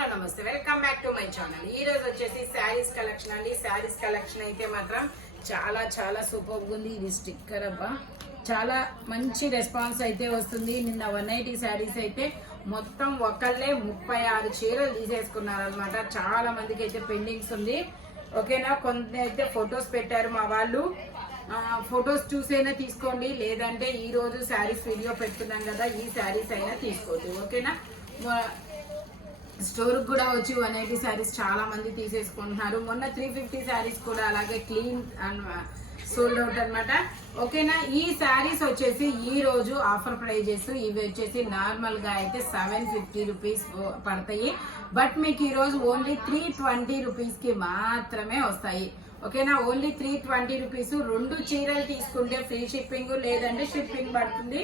Hello నమస్తే, welcome back to my channel. ఈ రోజు వచ్చేసి శారీస్ కలెక్షన్ అండి. శారీస్ కలెక్షన్ అయితే మాత్రం చాలా చాలా సూపర్ ఉంది. ఇది స్టిక్కర్ అబ్బా, చాలా మంచి రెస్పాన్స్ అయితే వస్తుంది. నిన్న 180 శారీస్ అయితే మొత్తం ఒకళ్ళే 36 చీరలు తీసేసుకున్నారనమాట. చాలా మందికి అయితే పెండింగ్స్ ఉంది. ఓకేనా, కొంత అయితే ఫొటోస్ పెట్టారు మా వాళ్ళు. ఫొటోస్ చూసైనా తీసుకోండి, లేదంటే ఈ రోజు శారీస్ వీడియో పెడుతున్నాం కదా, ఈ శారీస్ అయినా తీసుకోండి. ఓకేనా, స్టోర్ కూడా వచ్చి 180 శారీస్ చాలా మంది తీసేసుకుంటున్నారు. మొన్న 350 శారీస్ కూడా అలాగే క్లీన్ అండ్ సోల్డ్ అవుట్ అనమాట. ఓకేనా, ఈ శారీస్ వచ్చేసి ఈ రోజు ఆఫర్ ప్రైజెస్ ఇవి వచ్చేసి నార్మల్ గా అయితే 750 రూపీస్ పడతాయి. బట్ మీకు ఈ రోజు ఓన్లీ 320 రూపీస్ కి మాత్రమే వస్తాయి. ఓకేనా, ఓన్లీ 320 రూపీస్. 2 చీరలు తీసుకుంటే ఫ్రీ షిప్పింగ్, లేదంటే షిప్పింగ్ పడుతుంది.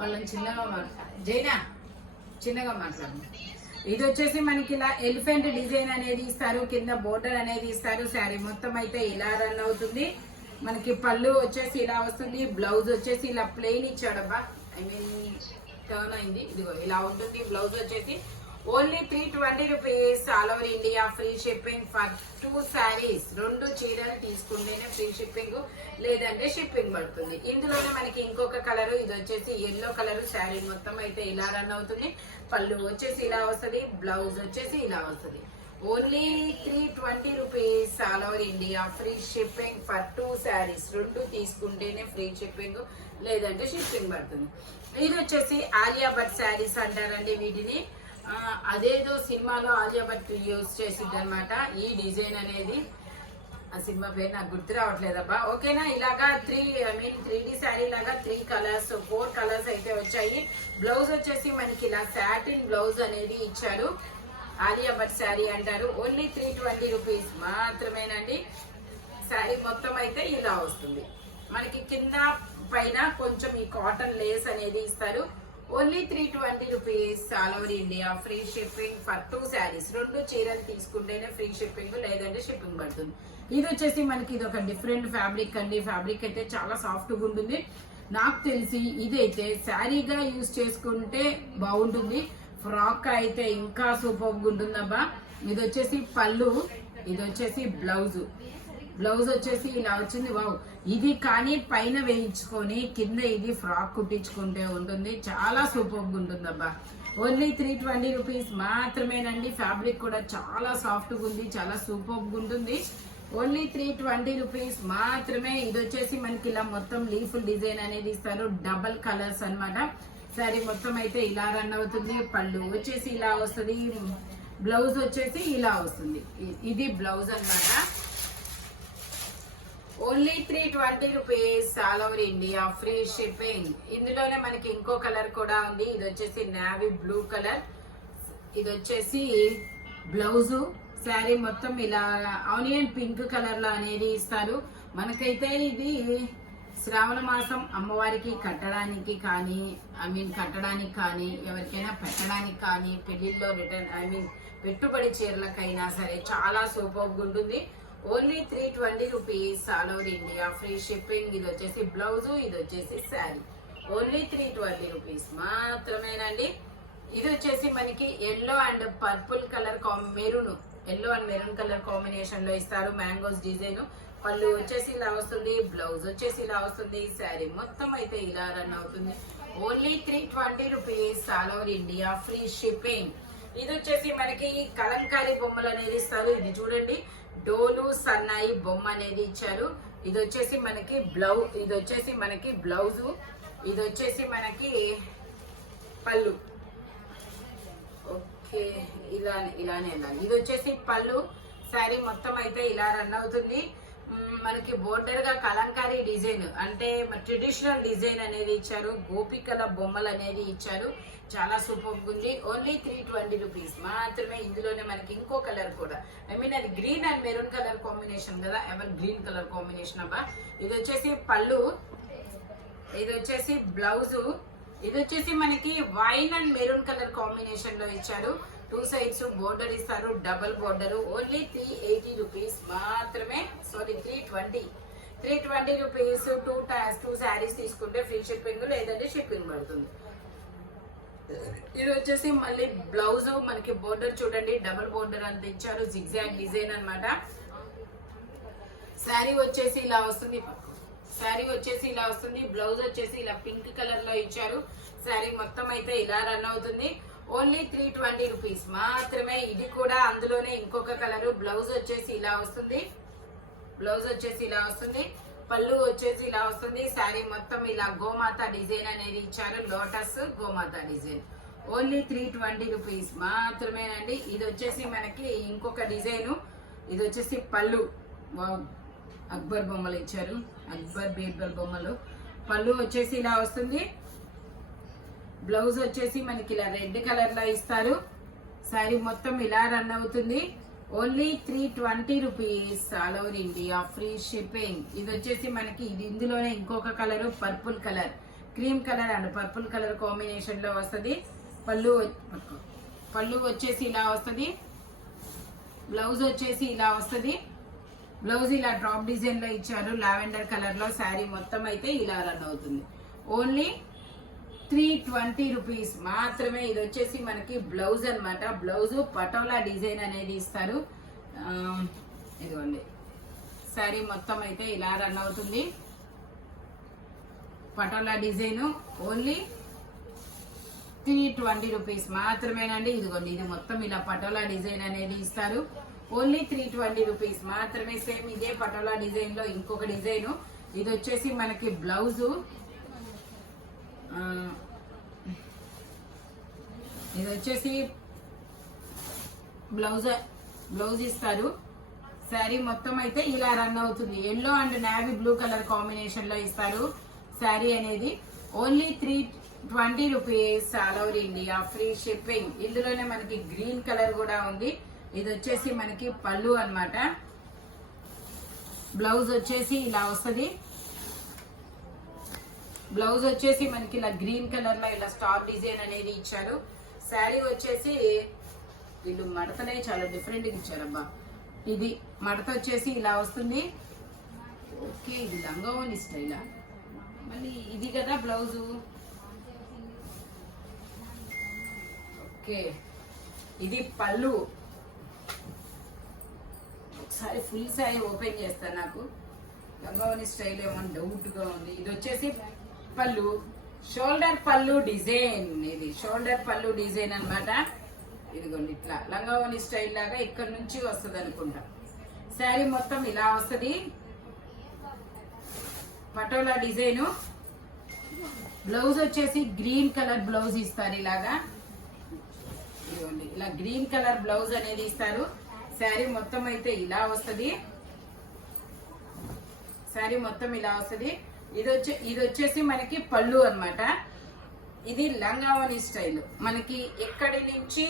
వాళ్ళని చిన్నగా జైనా చిన్నగా మాట్లాడండి. ఇది వచ్చేసి మనకి ఇలా ఎలిఫెంట్ డిజైన్ అనేది ఇస్తారు, కింద బోర్డర్ అనేది ఇస్తారు. శారీ మొత్తం అయితే ఇలా రన్ అవుతుంది. మనకి పళ్ళు వచ్చేసి ఇలా వస్తుంది. బ్లౌజ్ వచ్చేసి ఇలా ప్లెయిన్ ఇచ్చాడబ్బా, టర్న్ అయింది. ఇదిగో ఇలా ఉంటుంది. బ్లౌజ్ వచ్చేసి only 320 rupees. All over India free shipping for 2 saris. 2 చీరలు తీసుకుంటేనే ఫ్రీ షిప్పింగ్, లేదంటే షిప్పింగ్ పడుతుంది. ఇందులోనే మనకి ఇంకొక కలర్, ఇది వచ్చేసి ఎల్లో కలర్. శారీ మొత్తం అయితే ఇలా రన్ అవుతుంది. పళ్ళు వచ్చేసి ఇలా వస్తుంది. బ్లౌజ్ వచ్చేసి ఇలా వస్తుంది. Only 320 rupees. All over India free shipping for 2 saris. 2 తీసుకుంటేనే ఫ్రీ షిప్పింగ్, లేదంటే షిప్పింగ్ పడుతుంది. ఇది వచ్చేసి ఆలియా భట్ శారీస్ అంటారండి వీటిని. అదేదో సినిమాలో ఆలియా భట్ యూజ్ చేసింది అనమాట ఈ డిజైన్ అనేది. ఆ సినిమా పేరు నాకు గుర్తు రావట్లేదబ్బా. ఓకేనా, ఇలాగా 3D శారీ లాగా 3 కలర్స్ 4 కలర్స్ అయితే వచ్చాయి. బ్లౌజ్ వచ్చేసి మనకి ఇలా సాటిన్ బ్లౌజ్ అనేది ఇచ్చారు. ఆలియా భట్ శారీ అంటారు. ఓన్లీ 320 రూపీస్ మాత్రమేనండి. శారీ మొత్తం అయితే ఇలా వస్తుంది. మనకి కింద పైన కొంచెం ఈ కాటన్ లేస్ అనేది ఇస్తారు. Only 320 rupees. All over India free shipping for 2 saris. 2 చీరలు తీసుకుంటేనే ఫ్రీ షిప్పింగ్, లేదంటే షిప్పింగ్ పడుతుంది. ఇది వచ్చేసి మనకి ఇది ఒక డిఫరెంట్ ఫ్యాబ్రిక్ అండి. ఫ్యాబ్రిక్ అయితే చాలా సాఫ్ట్ గా ఉంటుంది. నాకు తెలిసి ఇదైతే శారీగా యూజ్ చేసుకుంటే బాగుంటుంది. ఫ్రాక్ అయితే ఇంకా సూపర్ గా ఉంటుందబ్బా. ఇది వచ్చేసి పళ్ళు, ఇది వచ్చేసి బ్లౌజ్. బ్లౌజ్ వచ్చేసి ఇలా వచ్చింది. వావ్, ఇది కానీ పైన వేయించుకొని కింద ఇది ఫ్రాక్ కుట్టించుకుంటే ఉంటుంది. చాలా సూపర్ గా ఉంటుందబ్బా. ఓన్లీ 320 రూపీస్ మాత్రమేనండి. ఫ్యాబ్రిక్ కూడా చాలా సాఫ్ట్ గా ఉంది, చాలా సూపర్ గా ఉంటుంది. ఓన్లీ 320 రూపీస్ మాత్రమే. ఇది వచ్చేసి మనకి ఇలా మొత్తం లీఫ్ డిజైన్ అనేది ఇస్తారు. డబల్ కలర్స్ అనమాట. సారీ మొత్తం అయితే ఇలా రన్ అవుతుంది. పళ్ళు వచ్చేసి ఇలా వస్తుంది. బ్లౌజ్ వచ్చేసి ఇలా వస్తుంది. ఇది బ్లౌజ్ అనమాట. Only 320 rupees. All over India free shipping. ఇందులోనే మనకి ఇంకో కలర్ కూడా ఉంది. ఇది వచ్చేసి నావీ బ్లూ కలర్. ఇది వచ్చేసి బ్లౌజు. శారీ మొత్తం ఇలా ఆనియన్ పింక్ కలర్ లో అనేది ఇస్తారు. మనకైతే ఇది శ్రావణ మాసం అమ్మవారికి కట్టడానికి కానీ, కట్టడానికి కానీ, ఎవరికైనా పెట్టడానికి కానీ, పెళ్లిల్లో రిటర్న్ పెట్టుబడి చీరలకైనా సరే చాలా సూపర్ గా ఉంటుంది. Only 320 rupees. All over India free shipping. ఇది వచ్చేసి బ్లౌజ్, ఇది వచ్చేసి శారీ. ఓన్లీ 320 రూపీస్ మాత్రమేనండి. ఇది వచ్చేసి మనకి yellow and purple colour maroon, yellow and maroon colour combination లో ఇస్తారు. Mangoes design. పళ్ళు వచ్చేసి ఇలా వస్తుంది. బ్లౌజ్ వచ్చేసి ఇలా వస్తుంది. శారీ మొత్తం అయితే ఇలా రన్ అవుతుంది. Only 320 rupees. All over India free shipping. ఇది వచ్చేసి మనకి కలంకారీ బొమ్మలు అనేది ఇస్తారు. ఇది చూడండి, డోలు సన్నాయి బొమ్మ అనేది ఇచ్చారు. ఇది వచ్చేసి మనకి ఇది వచ్చేసి మనకి బ్లౌజు. ఇది వచ్చేసి మనకి పళ్ళు. ఓకే, ఇలానే వెళ్ళాలి. ఇది వచ్చేసి పళ్ళు. శారీ మొత్తం అయితే ఇలా రన్ అవుతుంది. మనకి బోర్డర్ గా కలంకారీ డిజైన్ అంటే ట్రెడిషనల్ డిజైన్ అనేది ఇచ్చారు. గోపికల బొమ్మలు అనేది ఇచ్చారు. చాలా సూపర్ ఉంది. ఓన్లీ 320 రూపీస్ మాత్రమే. ఇందులోనే మనకి ఇంకో కలర్ కూడా, అది green and maroon colour combination కదా, గ్రీన్ కలర్ కాంబినేషన్ అబ్బా. ఇది వచ్చేసి పళ్ళు, ఇది వచ్చేసి బ్లౌజు. ఇది వచ్చేసి మనకి wine and maroon colour combination లో ఇచ్చారు. 2 సైడ్స్ బోర్డర్ ఇస్తారు, డబల్ బోర్డర్. ఓన్లీ 380 రూపీస్ మాత్రమే. Sorry 320 rupees. 2 శారీస్ తీసుకుంటే ఫ్రీ షిప్పింగ్, లేదంటే షిప్పింగ్ పడుతుంది. ఇది వచ్చేసి మళ్ళీ బ్లౌజ్ మనకి బోర్డర్ చూడండి, డబుల్ బోర్డర్ అంత ఇచ్చారు, జిగ్జాగ్ డిజైన్ అన్నమాట. శారీ వచ్చేసి ఇలా వస్తుంది, శారీ వచ్చేసి ఇలా వస్తుంది. బ్లౌజ్ వచ్చేసి ఇలా పింక్ కలర్ లో ఇచ్చారు. శారీ మొత్తం అయితే ఇలా రన్ అవుతుంది. ఓన్లీ 320 రూపీస్ మాత్రమే. ఇది కూడా అందులోనే ఇంకొక కలర్. బ్లౌజ్ వచ్చేసి ఇలా వస్తుంది, బ్లౌజ్ వచ్చేసి ఇలా వస్తుంది. పళ్ళు వచ్చేసి ఇలా వస్తుంది. శారీ మొత్తం ఇలా గోమాత డిజైన్ అనేది ఇచ్చారు, లోటస్ గోమాత డిజైన్. ఓన్లీ 320 రూపీస్ మాత్రమేనండి. ఇది వచ్చేసి మనకి ఇంకొక డిజైన్. ఇది వచ్చేసి పళ్ళు, అక్బర్ బొమ్మలు ఇచ్చారు, అక్బర్ బీర్బల్ బొమ్మలు. పళ్ళు వచ్చేసి ఇలా వస్తుంది. బ్లౌజ్ వచ్చేసి మనకి ఇలా రెడ్ కలర్ లో ఇస్తారు. శారీ మొత్తం ఇలా రన్ అవుతుంది. Only 320 rupees all over India, free shipping. ఇది వచ్చేసి మనకి ఇందులోనే ఇంకొక colour, purple colour, cream colour and purple colour combination లో వస్తుంది. పళ్ళు వచ్చేసి ఇలా వస్తుంది. బ్లౌజ్ వచ్చేసి ఇలా వస్తుంది. బ్లౌజ్ ఇలా డ్రాప్ డిజైన్ లో ఇచ్చారు, లావెండర్ కలర్ లో. శారీ మొత్తం అయితే ఇలా రన్ అవుతుంది. ఓన్లీ 320 రూపీస్ మాత్రమే. ఇది వచ్చేసి మనకి బ్లౌజ్ అన్నమాట. బ్లౌజ్ పటోలా డిజైన్ అనేది ఇస్తారు. ఇదిగోండి, శారీ మొత్తం అయితే ఇలా రన్ అవుతుంది. పటోలా డిజైన్. ఓన్లీ 320 రూపీస్ మాత్రమేనండి. ఇదిగోండి, ఇది మొత్తం ఇలా పటోలా డిజైన్ అనేది ఇస్తారు. ఓన్లీ 320 రూపీస్ మాత్రమే. సేమ్ ఇదే పటోలా డిజైన్ లో ఇంకొక డిజైన్. ఇది వచ్చేసి మనకి బ్లౌజు, ఇది వచ్చేసి బ్లౌజ్ ఇస్తారు. శారీ మొత్తం అయితే ఇలా రన్ అవుతుంది. Yellow and navy blue colour combination లో ఇస్తారు శారీ అనేది. Only 320 rupees all over India, free shipping. ఇందులోనే మనకి గ్రీన్ కలర్ కూడా ఉంది. ఇది వచ్చేసి మనకి పళ్ళు అన్నమాట. బ్లౌజ్ వచ్చేసి ఇలా వస్తుంది. బ్లౌజ్ వచ్చేసి మనకి ఇలా గ్రీన్ కలర్ లో ఇలా స్టార్ డిజైన్ అనేది ఇచ్చారు. శారీ వచ్చేసి వీళ్ళు మడతనే చాలా డిఫరెంట్ గా ఇచ్చారబ్బా. ఇది మడత వచ్చేసి ఇలా వస్తుంది. ఓకే, ఇది లంగావోని స్టైలా. మళ్ళీ ఇది కదా బ్లౌజు. ఓకే, ఇది పళ్ళు. ఒకసారి ఫుల్ శారీ ఓపెన్ చేస్తా, నాకు లంగావోని స్టైల్ ఏమో డౌట్ గా ఉంది. ఇది వచ్చేసి పళ్ళు, షోల్డర్ పళ్ళు డిజైన్. ఇది షోల్డర్ పళ్ళు డిజైన్ అన్నమాట. ఇదిగోండి, ఇట్లా లంగావోని స్టైల్ లాగా ఇక్కడ నుంచి వస్తుంది అనుకుంటా. శారీ మొత్తం ఇలా వస్తుంది, పటోలా డిజైన్. బ్లౌజ్ వచ్చేసి గ్రీన్ కలర్ బ్లౌజ్ ఇస్తారు ఇలాగా. ఇదిగోండి, ఇలా గ్రీన్ కలర్ బ్లౌజ్ అనేది ఇస్తారు. శారీ మొత్తం అయితే ఇలా వస్తుంది. శారీ మొత్తం ఇలా వస్తుంది. ఇది వచ్చేసి మనకి పళ్ళు అన్నమాట. ఇది లంగావోని స్టైల్. మనకి ఎక్కడి నుంచి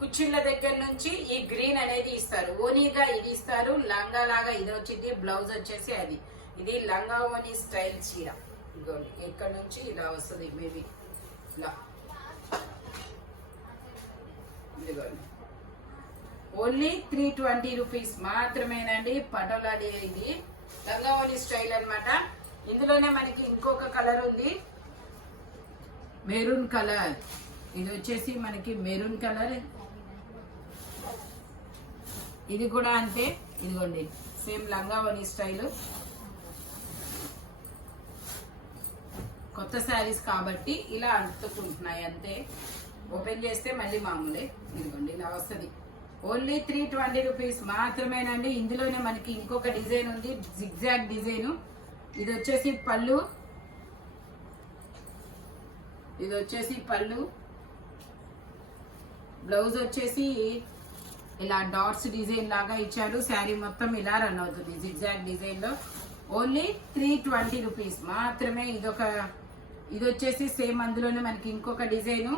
కుచ్చిళ్ళ దగ్గర నుంచి ఈ గ్రీన్ అనేది ఇస్తారు. ఓనీగా ఇది ఇస్తారు, లంగా లాగా ఇది వచ్చింది. బ్లౌజ్ వచ్చేసి అది. ఇది లంగావోని స్టైల్ చీర. ఇదిగోండి, ఎక్కడి నుంచి ఇలా వస్తుంది, మేబీ ఇలా. ఇదిగోండి, ఓన్లీ 320 రూపీస్ మాత్రమేనండి. పటోలా ఇది లంగావోని స్టైల్ అన్నమాట. ఇందులోనే మనకి ఇంకొక కలర్ ఉంది, మెరూన్ కలర్. ఇది వచ్చేసి మనకి మెరూన్ కలర్. ఇది కూడా అంతే. ఇదిగోండి, సేమ్ లంగావోని స్టైల్. కొత్త శారీస్ కాబట్టి ఇలా అంటుకుంటున్నాయి అంతే. ఓపెన్ చేస్తే మళ్ళీ మామూలే. ఇదిగోండి, ఇలా వస్తుంది. ఓన్లీ 320 రూపీస్ మాత్రమేనండి. ఇందులోనే మనకి ఇంకొక డిజైన్ ఉంది, జిగ్జాగ్ డిజైన్. ఇది వచ్చేసి పళ్ళు. ఇది వచ్చేసి పళ్ళు. బ్లౌజ్ వచ్చేసి ఇలా డాట్స్ డిజైన్ లాగా ఇచ్చారు. శారీ మొత్తం ఇలా రన్ అవుతుంది జిగ్జాగ్ డిజైన్ లో. ఓన్లీ 320 రూపీస్ మాత్రమే. ఇది వచ్చేసి సేమ్ అందులోనే మనకి ఇంకొక డిజైన్.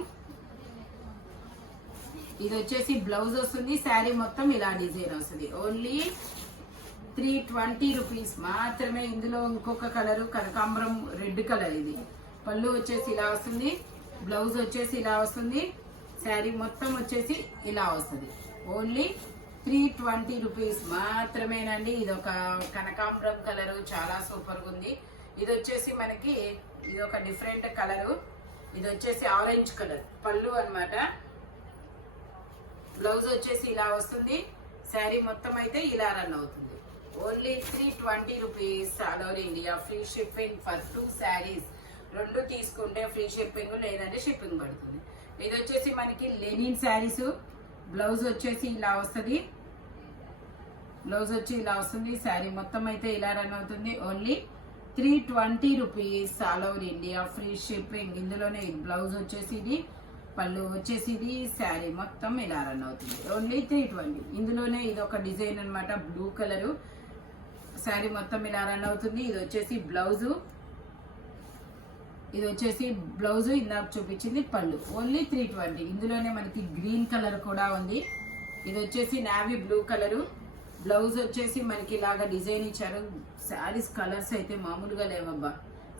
ఇది వచ్చేసి బ్లౌజ్ వస్తుంది. శారీ మొత్తం ఇలా డిజైన్ వస్తుంది. ఓన్లీ 320 రూపీస్ మాత్రమే. ఇందులో ఇంకొక కలర్ కనకాంబరం రెడ్ కలర్. ఇది పళ్ళు వచ్చేసి ఇలా వస్తుంది. బ్లౌజ్ వచ్చేసి ఇలా వస్తుంది. శారీ మొత్తం వచ్చేసి ఇలా వస్తుంది. ఓన్లీ 320 రూపీస్ మాత్రమేనండి. ఇది ఒక కనకాంబరం కలర్, చాలా సూపర్ గా ఉంది. ఇది వచ్చేసి మనకి ఇది ఒక డిఫరెంట్ కలరు. ఇది వచ్చేసి ఆరెంజ్ కలర్ పళ్ళు అన్నమాట. బ్లౌజ్ వచ్చేసి ఇలా వస్తుంది. శారీ మొత్తం అయితే ఇలా రన్ అవుతుంది. Only 320 rupees all over India. Free shipping for 2 saris. 2 తీసుకుంటే ఫ్రీ షిప్పింగ్, లేదంటే షిప్పింగ్ పడుతుంది. ఇది వచ్చేసి మనకి లెనిన్ శారీస్. బ్లౌజ్ వచ్చేసి ఇలా వస్తుంది. బ్లౌజ్ వచ్చి ఇలా వస్తుంది. శారీ మొత్తం అయితే ఇలా రన్ అవుతుంది. Only 320 rupees all over India. Free shipping. ఇందులోనే బ్లౌజ్ వచ్చేసి ఇది, పళ్ళు వచ్చేసి ఇది, శారీ మొత్తం ఇలా రన్ అవుతుంది. ఓన్లీ 320. ఇందులోనే ఇది ఒక డిజైన్ అన్నమాట, బ్లూ కలరు. శారీ మొత్తం ఇలా రన్ అవుతుంది. ఇది వచ్చేసి బ్లౌజు. ఇది వచ్చేసి బ్లౌజు ఇందాక చూపించింది, పళ్ళు. ఓన్లీ 320. ఇందులోనే మనకి గ్రీన్ కలర్ కూడా ఉంది. ఇది వచ్చేసి నావీ బ్లూ కలరు. బ్లౌజ్ వచ్చేసి మనకి ఇలాగా డిజైన్ ఇచ్చారు. శారీస్ కలర్స్ అయితే మామూలుగా లేవబ్బా.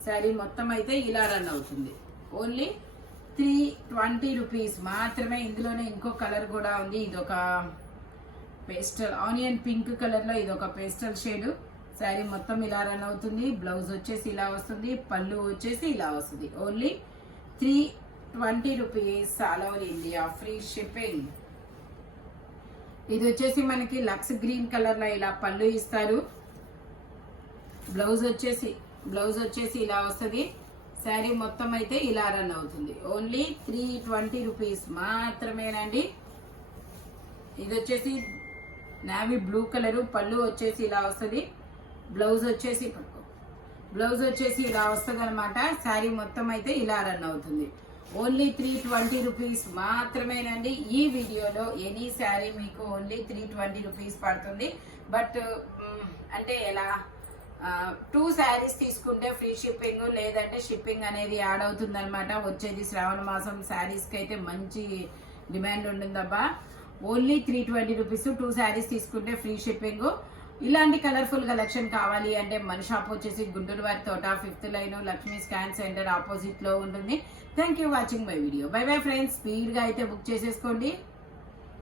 శారీ మొత్తం అయితే ఇలా రన్ అవుతుంది. ఓన్లీ 320 రూపీస్ మాత్రమే. ఇందులోనే ఇంకో కలర్ కూడా ఉంది. ఇదొక పేస్టల్ ఆనియన్ పింక్ కలర్ లో ఇదొక పేస్టల్ షేడ్. శారీ మొత్తం ఇలా రన్ అవుతుంది. బ్లౌజ్ వచ్చేసి ఇలా వస్తుంది, పళ్ళు వచ్చేసి ఇలా వస్తుంది. Only 320 rupees all over India. Free shipping. ఇది వచ్చేసి మనకి లక్స్ గ్రీన్ కలర్ లో ఇలా పళ్ళు ఇస్తారు. బ్లౌజ్ వచ్చేసి ఇలా వస్తుంది. శారీ మొత్తం అయితే ఇలా రన్ అవుతుంది. ఓన్లీ 320 రూపీస్ మాత్రమేనండి. ఇది వచ్చేసి నావీ బ్లూ కలరు. పళ్ళు వచ్చేసి ఇలా వస్తుంది. బ్లౌజ్ వచ్చేసి ఇలా వస్తుంది అనమాట. శారీ మొత్తం అయితే ఇలా రన్ అవుతుంది. ఓన్లీ 320 రూపీస్ మాత్రమేనండి. ఈ వీడియోలో ఎనీ శారీ మీకు ఓన్లీ 320 రూపీస్ పడుతుంది. బట్ అంటే ఎలా 2 శారీస్ తీసుకుంటే ఫ్రీ షిప్పింగ్, లేదంటే షిప్పింగ్ అనేది యాడ్ అవుతుంది అనమాట. వచ్చేది శ్రావణ మాసం. శారీస్ కి అయితే మంచి డిమాండ్ ఉంటుందబ్బా. Only 320 rupees. 2 శారీస్ తీసుకుంటే ఫ్రీ షిప్పింగ్. ఇలాంటి కలర్ఫుల్ కలెక్షన్ కావాలి అంటే మన షాప్ వచ్చేసి Guntur Vari Thota 5th line Lakshmi scan centre opposite లో ఉంటుంది. Thank you watching my video. Bye bye friends. Speed గా అయితే బుక్ చేసేసుకోండి.